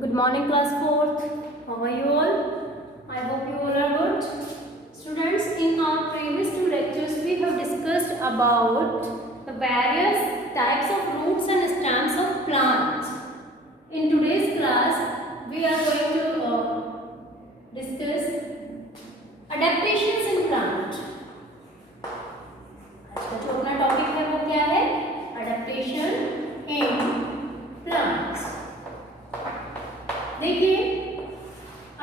Good morning, class 4th. How are you all? I hope you all are good. Students, in our previous two lectures, we have discussed about the various types of roots and stems of plants. In today's class, we are going to discuss adaptations in plant. आज का जो अपना topic है वो क्या है? Adaptation in plants. देखिए,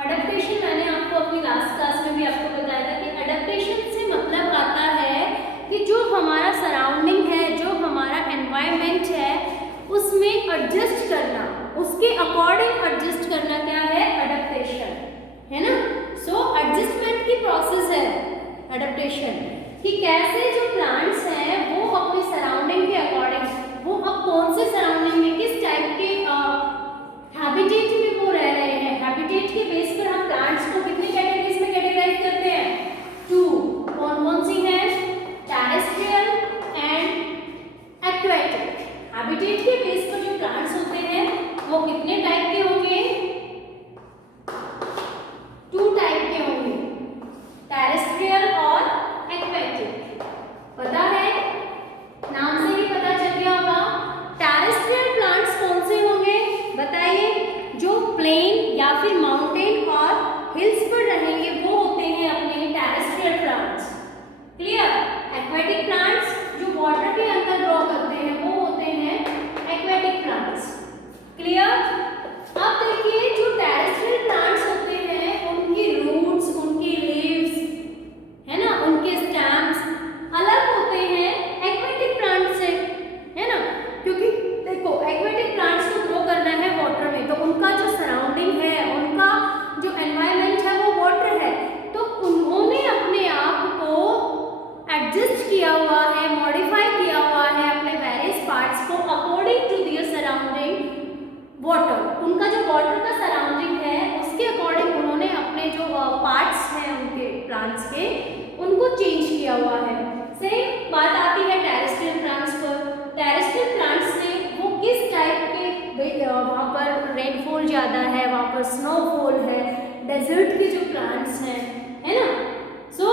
adaptation मैंने आपको अपनी लास्ट क्लास में भी आपको बताया था कि अडेप्टेशन से मतलब आता है कि जो हमारा सराउंडिंग है, जो हमारा एनवायरनमेंट है, उसमें एडजस्ट करना, उसके अकॉर्डिंग एडजस्ट करना क्या है? अडेप्टेशन है ना। सो एडजस्टमेंट की प्रोसेस है अडेप्टेशन, कि कैसे जो प्लांट्स हैं वो अपनी सराउंडिंग के अकॉर्डिंग, वो अब कौन से सराउंडिंग में किस टाइप के हैबिटेट में वो रह रहे हैं। हैबिटेट के बेस पर हम प्लांट्स को कितनी कैटेगरीज में कैटेगराइज करते हैं? 2। कौन कौन सी हैं? Terrestrial and aquatic. हैबिटेट के बेस पर जो प्लांट्स होते हैं वो कितने टाइप के होंगे? 2 टाइप के होंगे, टेरेस्ट्रियल और एक्वेटिक। पता है, नाम से ही पता चल गया होगा। टेरेस्ट्रियल प्लांट्स कौन से होंगे बताइए? जो प्लेन या फिर माउंटेन और हिल्स पर रहेंगे वो होते हैं अपने terrestrial plants. Clear? Aquatic plants जो वाटर के अंदर ग्रो करते हैं वो होते हैं एक्वेटिक प्लांट्स। क्लियर? अब देखिए, जो टेरेस्ट्रियल प्लांट्स होते हैं उनकी रूट्स, उनकी लीव्स है ना, उनके स्टेम्स अलग होते हैं एक्वेटिक प्लांट से, है ना। क्योंकि देखो, एक्वेटिक प्लांट्स को ग्रो करना है वाटर में, तो उनका जो सराउंडिंग है, उनका जो एनवायरनमेंट है वो वाटर है, तो उन्होंने अपने आप को एडजस्ट किया हुआ है, मॉडिफाई किया हुआ है अपने वेरियस पार्ट्स को according to their surrounding water. उनका जो वाटर का सराउंडिंग है उसके अकॉर्डिंग उन्होंने अपने जो पार्ट्स हैं उनके प्लांट्स के, उनको चेंज किया हुआ है। सेम बात आती है टेरेस्ट्रियल प्लांट्स पर। टेरेस्ट्रियल प्लांट्स से वो किस टाइप के, वहाँ पर रेनफॉल ज़्यादा है, वहाँ पर स्नोफॉल है, डेजर्ट के जो प्लांट्स हैं, है ना। सो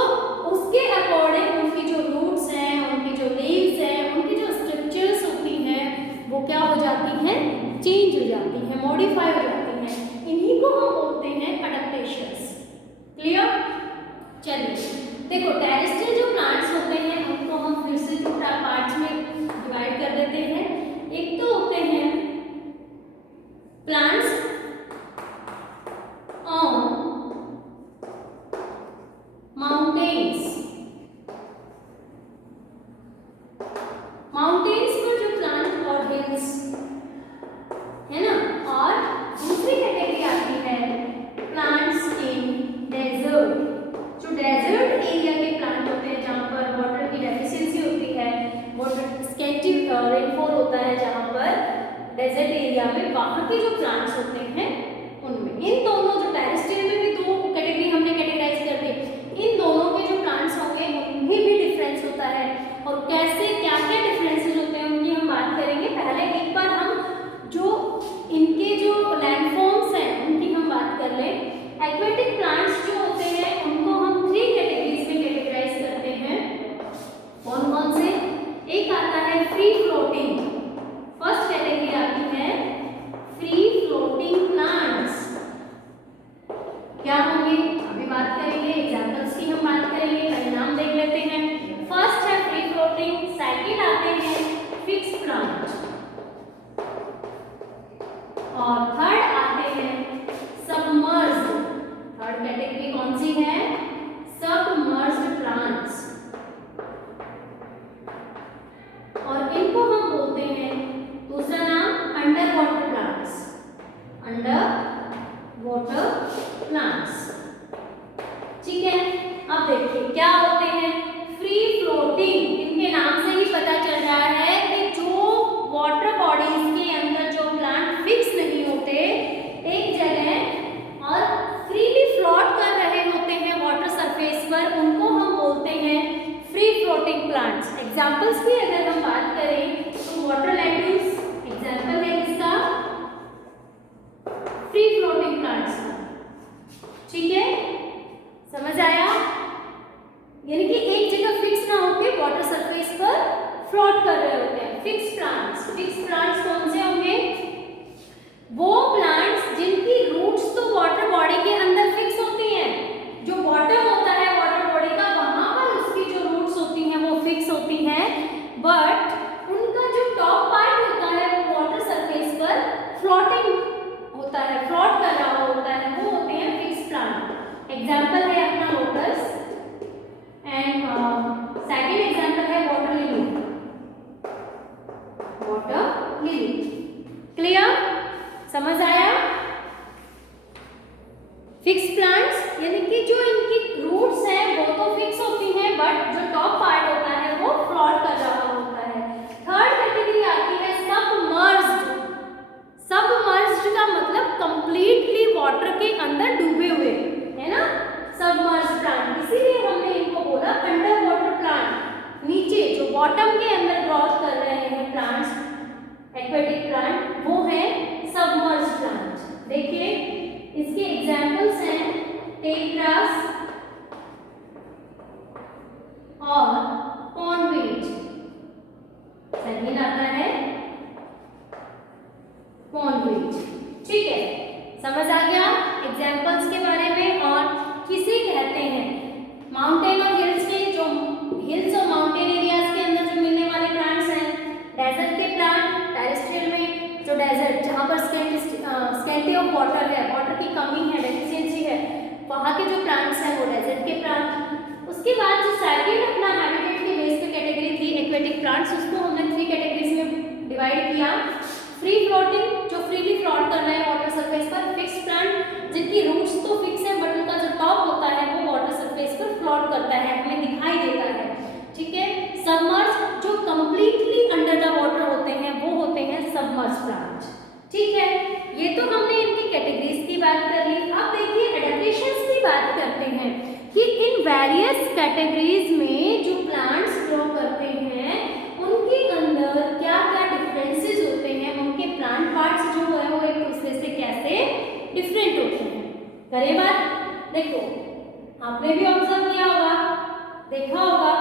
उसके अकॉर्डिंग उनकी जो रूट्स हैं, उनकी जो लीव्स हैं, उनकी जो स्ट्रक्चर्स होती हैं वो क्या हो जाती हैं? चेंज हो जाती हैं, मॉडिफाई हो जाती हैं। इन्हीं को हम बोलते हैं अडेप्टेशंस। क्लियर? चलिए देखो, टेरेस्ट्रियल जो प्लांट्स होते हैं उनको हम फिर से 2 पार्ट्स में डिवाइड कर देते हैं। एक तो होते हैं प्लांट्स ऑन माउंटेन्स। माउंटेन्स पर जो प्लांट और हिल्स है ना, और दूसरी कैटेगरी आती है प्लांट्स इन डेजर्ट। जो डेजर्ट एरिया के प्लांट होते हैं जहाँ पर वाटर की डेफिशिएंसी होती है, वाटर स्कैटी रेनफॉल होता है, जहाँ पर डेजर्ट एरिया में वहाँ के जो प्लांट्स होते हैं उनमें, इन दोनों जो टेरेस्ट्रियल में भी 2 कैटेगरी हमने कैटेगराइज कर दी, इन दोनों के जो प्लांट्स होंगे उनमें भी डिफरेंस होता है। और कैसे, क्या क्या डिफरेंसेस होते हैं उनकी हम बात करेंगे। पहले एक बार हम जो इनके जो लैंडफॉर्म्स हैं उनकी हम बात कर लें। एक्वेटिक प्लांट्स जो होते हैं उनको हम 3 कैटेगरीज में कैटेगराइज करते हैं। कौन कौन से? एक आता है फ्री फ्लोटिंग। फर्स्ट कैटेगरी आती है फ्री फ्लोटिंग प्लांट्स। क्या होंगे अभी बात करेंगे, एग्जांपल्स की हम बात करेंगे, पहले नाम देख लेते हैं। फर्स्ट है फ्री फ्लोटिंग, सेकंड आते हैं फिक्स प्लांट, और थर्ड आते हैं सबमर्ज्ड। थर्ड कैटेगरी कौन सी है? Submerged plants. और इनको हम बोलते हैं, दूसरा नाम under water plants. Under water plants, ठीक है। अब देखिए क्या होते हैं फ्री फ्लोटिंग। इनके नाम से ही पता चल रहा है कि जो वाटर बॉडीज के अंदर जो प्लांट फिक्स नहीं होते एक जगह और फ्रीली फ्लोट कर रहे होते हैं वाटर क्लियर? समझ आया? फिक्स प्लांट्स यानी कि जो इनकी रूट्स हैं वो तो फिक्स होती हैं, बट जो टॉप पार्ट होता है वो फ्लोट कर रहा होता है। थर्ड कैटेगरी आती है सबमर्ज्ड। सबमर्ज्ड का मतलब कंप्लीटली वाटर के अंदर डूबे हुए, है ना, सबमर्ज्ड प्लांट। इसीलिए हमने इनको बोला अंडर वाटर प्लांट। नीचे जो बॉटम के अंदर ग्रोथ कर रहे हैं प्लांट्स, एक्वेटिक प्लांट, वो है सबमर्ज्ड प्लांट। देखिए इसके एग्जांपल्स हैं टेल ग्रास और पॉन्डवीड। सेकंड आता है पॉन्डवीड। ठीक है, समझ आ गया एग्जांपल्स के बारे में। और किसे कहते हैं माउंटेन और हिल्स में, जो हिल्स और माउंटेन एरियाज के अंदर जो मिलने वाले प्लांट्स हैं, डेजर्ट के प्लांट, टेरेस्ट्रियल में जो डेजर्ट जहाँ पर स्कैर्सिटी ऑफ वाटर है, वाटर की कमी है, डेफिशिएंसी है, वहाँ के जो प्लांट्स हैं वो डेजर्ट के प्लांट। उसके बाद जो सेकंड अपना हैबिटेट के बेस पे कैटेगरी थी एक्वेटिक प्लांट्स, उसको हमने 3 कैटेगरीज में डिवाइड किया। फ्री फ्लोटिंग, जो फ्रीली फ्लोट कर रहे हैं वाटर सरफेस पर। फिक्स प्लांट, जिनकी रूट्स तो फिक्स है बट उनका जो टॉप होता है वो वाटर सरफेस पर फ्लोट करता है, हमें दिखाई देता है। ठीक है। सबमर्ज, जो कंप्लीटली अंडर द वाटर होते हैं वो होते हैं सबमर्ज प्लांट। ठीक है, ये तो हमने इनकी कैटेगरीज की बात कर ली। अब देखिए एडेप्टेशंस की बात करते हैं कि इन वेरियस कैटेगरीज में जो प्लांट्स ग्रो करते हैं उनके अंदर क्या क्या डिफरेंसेस होते हैं, उनके प्लांट पार्ट्स जो है वो एक दूसरे से कैसे डिफरेंट होते हैं। करें बात? देखो आपने भी ऑब्जर्व किया होगा, देखा होगा,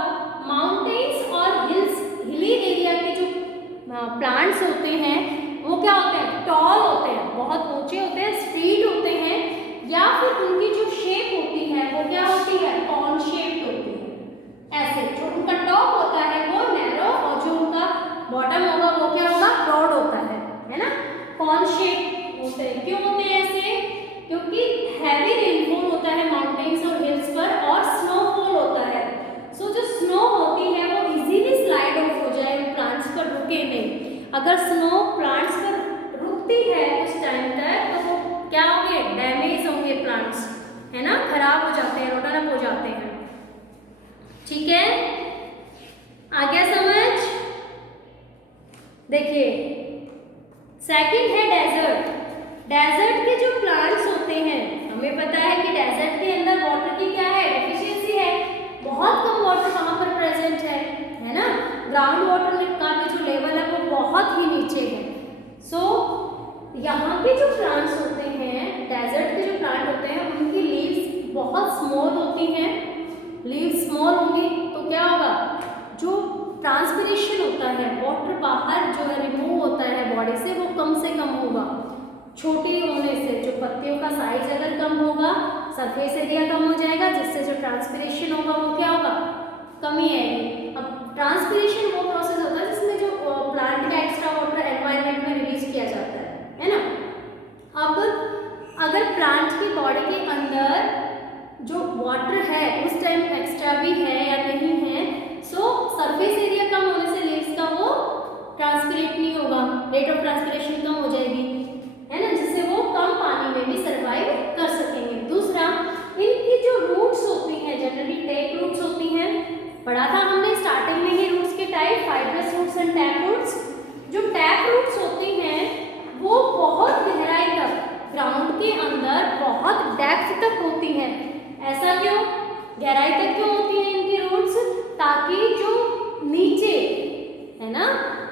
माउंटेन्स और हिली एरिया के जो प्लांट्स होते हैं वो क्या होते हैं, टॉल होते हैं, बहुत ऊंचे होते हैं, स्ट्रीट होते हैं, या फिर उनकी जो शेप होती है वो क्या होती है, कॉर्न शेप होती है। ऐसे जो उनका टॉप होता है वो नैरो और जो उनका बॉटम होगा वो क्या होगा, ब्रॉड होता है ना, कॉर्न शेप होते हैं। क्यों होते हैं ऐसे? क्योंकि हैवी रेनफॉल होता है माउंटेन्स और हिल्स पर और स्नोफॉल होता है। सो जो स्नो होती है वो इजीली स्लाइड ऑफ हो जाए, प्लांट्स पर रुके नहीं। अगर स्नो प्लांट्स पर रुकती है उस टाइम तक तो वो क्या होंगे, डैमेज होंगे प्लांट्स, है ना, खराब हो जाते हैं, रोटन अप हो जाते हैं। ठीक है, आ गया समझ? देखिए सेकंड है डेजर्ट। डेजर्ट के जो प्लांट्स होते हैं, हमें पता है कि डेजर्ट के अंदर वाटर की क्या है, डेफिशिएंसी है, बहुत कम वाटर वहाँ पर प्रेजेंट है ना, ग्राउंड वाटर का भी जो लेवल है वो बहुत ही नीचे है। सो यहाँ के जो प्लांट्स होते हैं, डेजर्ट के जो प्लांट होते हैं, उनकी लीव्स बहुत स्मॉल होती हैं। लीव्स स्मॉल होंगी तो क्या होगा, जो ट्रांसपिरेशन होता है, वाटर बाहर जो है रिमूव होता है बॉडी से, वो कम से कम होगा। छोटी होने से जो पत्तियों का साइज अगर कम होगा, सरफेस एरिया कम हो जाएगा, जिससे जो ट्रांसपिरेशन होगा वो क्या होगा, कमी आएगी। अब ट्रांसपिरेशन वो प्रोसेस होता है जिसमें जो प्लांट का एक्स्ट्रा वाटर एनवायरनमेंट में रिलीज किया जाता है ना। अब अगर प्लांट की बॉडी के अंदर जो वाटर है उस टाइम एक्स्ट्रा भी है या नहीं है, सो सरफेस एरिया कम होने से लीव्स का वो ट्रांसपिरेट नहीं होगा, रेट ऑफ ट्रांसपिरेशन कम हो जाएगी, है ना, जिससे वो कम पानी में भी सर्वाइव कर सकेंगे। दूसरा, इनकी जो रूट्स होती हैं जनरली टैप रूट्स होती हैं, पढ़ा था हमने स्टार्टिंग में ही रूट्स के type, fibrous roots and tap roots. जो टैप रूट्स होती हैं वो बहुत गहराई तक ग्राउंड के अंदर बहुत डेप्थ तक होती हैं। ऐसा क्यों, गहराई तक क्यों होती हैं इनकी रूट्स? ताकि जो नीचे है ना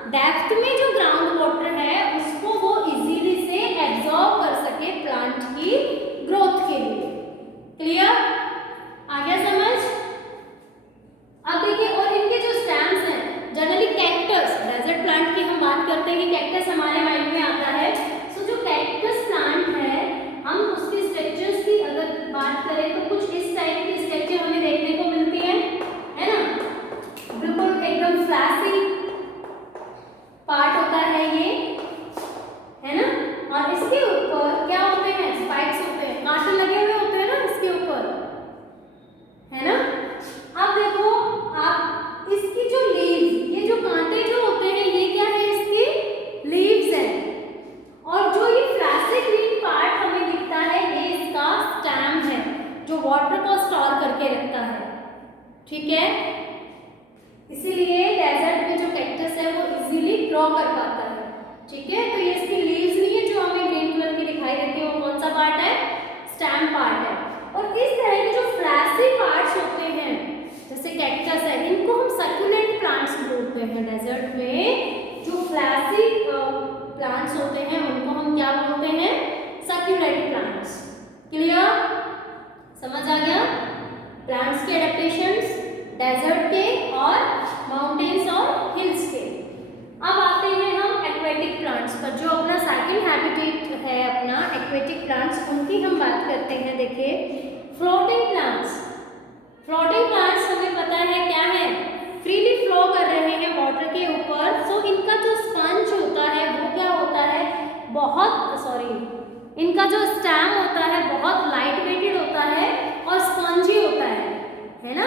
डेप्थ में जो ग्राउंड वाटर है उसको वो इजीली से एब्जॉर्ब कर सके प्लांट की ग्रोथ के लिए। क्लियर? आ गया समझ? अब देखिए, और इनके जो स्टेम्स हैं, जनरली कैक्टस, डेजर्ट प्लांट की हम बात करते हैं कि कैक्टस हमारे माइंड में आता है। सो जो कैक्टस प्लांट है, हम उसके स्ट्रक्चर्स की अगर बात करें तो कुछ इस टाइप की स्ट्रक्चर हमें देखने को मिलती है ना, बिल्कुल एकदम फ्लैसी पार्ट होता है ये, है ना, और इसके ऊपर क्या होते हैं, स्पाइक्स होते हैं, कांटे लगे हुए होते हैं ना इसके ऊपर, है ना। अब देखो आप इसकी जो लीव्स, ये जो कांटे जो होते हैं ये क्या है, इसकी लीव्स ठीक है, इसीलिए डेजर्ट में जो कैक्टस है वो इजीली ग्रो कर पाता है। ठीक है, तो ये इसकी लीव्स नहीं है जो हमें ग्रीन कलर की दिखाई देती है, वो कौन सा पार्ट है? स्टेम पार्ट है। और इस तरह के जो फ्लैशी पार्ट्स होते हैं जैसे कैक्टस है, इनको हम सक्यूलेंट प्लांट्स बोलते हैं। डेजर्ट में जो फ्लैशी प्लांट्स होते हैं उनको हम क्या बोलते हैं? Succulent plants. क्लियर, समझ आ गया? प्लांट्स के एडेप्टेशंस डेजर्ट के और माउंटेन्स और हिल्स के। अब आते हैं हम एक्वेटिक प्लांट्स पर, जो अपना सेकंड हैबिटेट है अपना एक्वेटिक प्लांट्स, उनकी हम बात करते हैं। देखिए, फ्लोटिंग प्लांट्स। फ्लोटिंग प्लांट्स हमें पता है क्या है? फ्रीली फ्लो कर रहे हैं वाटर के ऊपर। सो इनका जो स्पंज होता है वो क्या होता है? इनका जो स्टेम होता है बहुत लाइट वेटेड होता है और स्पंजी होता है ना?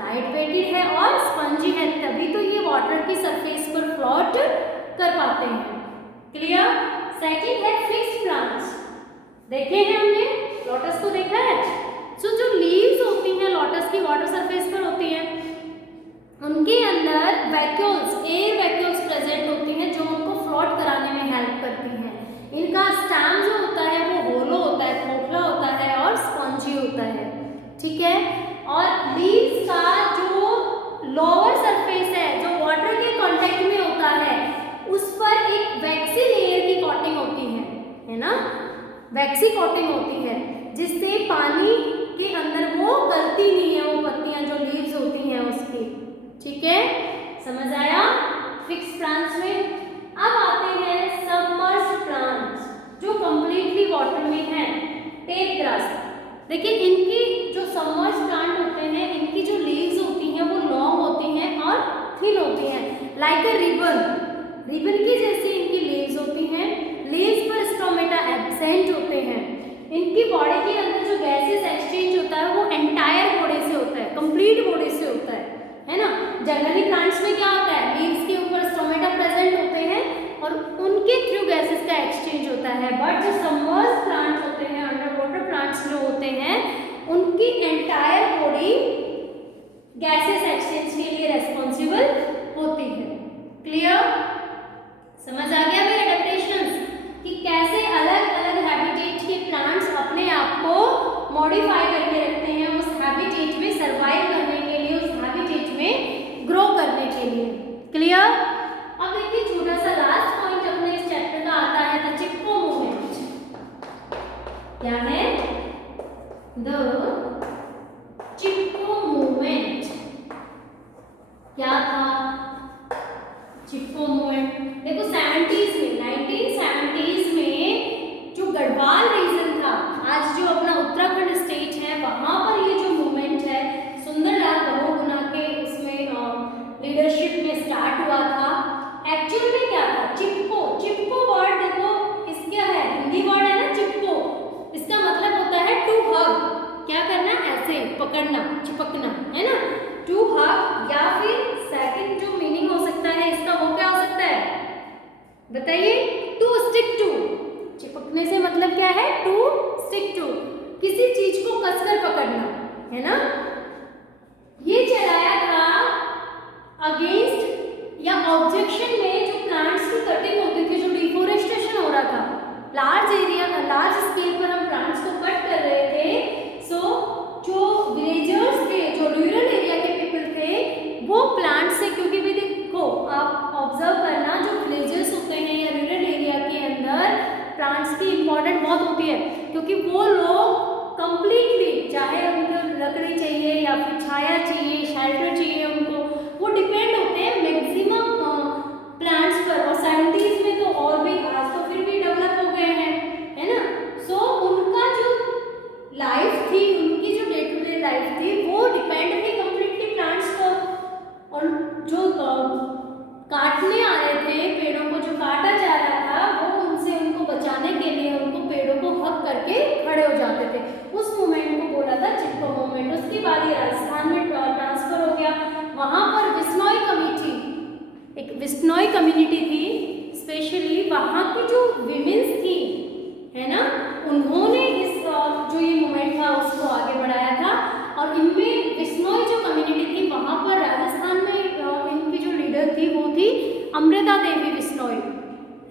लाइट वेटेड है और स्पंजी है, तभी तो ये वाटर की सरफेस पर फ्लोट कर पाते हैं। क्लियर? सेकंड है फिक्स्ड प्लांट्स। देखे हैं हमने, लोटस को देखा है। सो जो लीव्स होती हैं लोटस की वाटर सरफेस पर होती हैं, उनके अंदर वैक्यूल्स, एयर वैक्यूल्स प्रेजेंट होती हैं जो उनको फ्लोट कराने में हेल्प करती हैं। इनका स्टेम जो होता है वो होलो होता है, खोखला होता है और स्पंजी होता है। ठीक है, और लीव्स का जो लोअर सरफेस है जो वाटर के कांटेक्ट में होता है, उस पर एक वैक्सी लेयर की कोटिंग होती है ना? वैक्सी कोटिंग होती है जिससे पानी के अंदर वो गलती नहीं है, वो पत्तियां जो लीव्स होती हैं उसकी। ठीक है, समझ आया? फिक्स प्लांट्स में। अब आते हैं सबमर्ज्ड प्लांट्स जो कंप्लीटली वाटर में हैं। Tape grass. देखिए, इनकी जो सबमर्ज्ड प्लांट होते हैं, इनकी जो लीव्स होती हैं वो लॉन्ग होती हैं और थिन होती हैं, लाइक अ रिबन की जैसी इनकी लीव्स होती हैं। लीव्स पर स्टोमेटा एब्सेंट होते हैं। इनकी बॉडी के अंदर जो गैसेस एक्सचेंज होता है वो एंटायर बॉडी से होता है, कंप्लीट बॉडी से होता है ना? जनरली प्लांट्स में क्या होता है? लीव्स के ऊपर स्टोमेटा प्रेजेंट होते हैं और उनके थ्रू गैसेस का एक्सचेंज होता है। बट जो सबमर्ज्ड प्लांट्स होते हैं, अंडर वाटर प्लांट्स जो होते हैं, उनकी एंटायर बॉडी गैसेस एक्सचेंज के लिए रेस्पॉन्सिबल होती है। क्लियर? समझ आ गया मेरे एडेप्टेशंस कि कैसे अलग अलग हैबिटेट के प्लांट्स अपने आप को मॉडिफाई करके रखते हैं उस हैबिटेट में सर्वाइव करने के लिए, उस हैबिटेट में ग्रो करने के लिए। क्लियर? अब देखिए, छोटा सा लास्ट पॉइंट अपने इस चैप्टर का आता है, द चिपको मूवमेंट। क्या है? The Chipko movement. क्या था चिपको मूवमेंट? देखो, 70s में, 1970s में जो गढ़वाल रीजन था, आज जो अपना उत्तराखंड स्टेट है, वहां पर ये जो मूवमेंट है सुंदरलाल बहुगुणा के उसमें लीडरशिप में स्टार्ट हुआ था। एक्चुअल में क्या था? चिपको। चिपको वर्ड देखो, इसका है हिंदी वर्ड है ना चिपको, इसका मतलब होता है टू हग। क्या करना? ऐसे पकड़ना, चिपकना, है ना? To hug. या फिर सेकंड जो मीनिंग हो सकता है इसका, वो क्या हो सकता है? बताइए। To stick to. चिपकने से मतलब क्या है? टू स्टिक टू, किसी चीज को कसकर पकड़ना, है ना? ये चलाया था अगेंस्ट या ऑब्जेक्शन में जो प्लांट्स की कटिंग होती थी, जो डिफोरेस्टेशन हो रहा था, लार्ज एरिया, लार्ज स्केल पर हम प्लांट्स को कट कर रहे थे। सो जो विलेजर्स थे, जो रूरल एरिया के पीपल थे, वो प्लांट से, क्योंकि भी देखो आप ऑब्जर्व करना, जो विलेजर्स होते हैं या रूरल एरिया के अंदर प्लांट्स की इंपॉर्टेंट बहुत होती है, क्योंकि वो लोग कंप्लीटली, चाहे उनको लकड़ी चाहिए या फिर छाया चाहिए, शेल्टर चाहिए, उनको वो डिपेंड होते हैं मैक्सिमम प्लांट्स पर। और 70s में तो और भी, आज तो फिर भी डेवलप हो गए हैं, है ना? सो उनका जो लाइफ थी, उनकी जो डे टू डे लाइफ थी, वो डिपेंड थी कंप्लीटली प्लांट्स पर। और जो काटने आ रहे थे, पेड़ों को जो काटा जा रहा था, वो उनसे, उनको बचाने के लिए उनको पेड़ों को हक करके खड़े हो जाते थे। उस मूवमेंट को बोला था चिपको मूवमेंट। उसके बाद ये राजस्थान में ट्रांसफर हो गया। वहां पर विश्नोई कमेटी, एक विश्नोई कम्युनिटी थी, स्पेशली वहां की जो विमेंस थी, है ना, उन्होंने इस जो ये मूवमेंट था उसको आगे बढ़ाया था। और इनमें विश्नोई जो कम्युनिटी थी, वहां अमृता देवी बिश्नोई,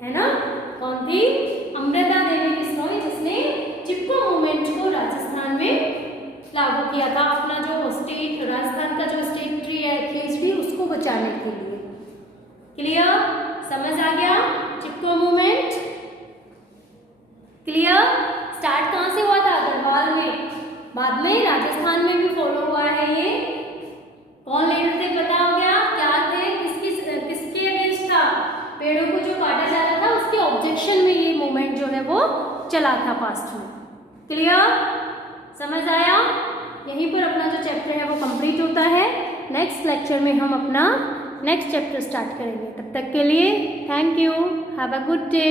है ना, कौन थी? अमृता देवी बिश्नोई, जिसने चिपको मूवमेंट को राजस्थान में लागू किया था, अपना जो स्टेट, राजस्थान का जो स्टेट ट्री है खेज ट्री, उसको बचाने के लिए। क्लियर? समझ आ गया चिपको मूवमेंट? क्लियर? स्टार्ट कहाँ से हुआ था? गढ़वाल में, बाद में राजस्थान में भी फॉलो हुआ है ये। कौन लीडर थे पता हो गया? क्या थे? किसके अगेंस्ट था? पेड़ों को जो काटा जा रहा था उसके ऑब्जेक्शन में ये मूवमेंट जो है वो चला था पास्ट में। क्लियर? समझ आया? यहीं पर अपना जो चैप्टर है वो कंप्लीट होता है। नेक्स्ट लेक्चर में हम अपना नेक्स्ट चैप्टर स्टार्ट करेंगे। तब तक के लिए thank you, have a good day.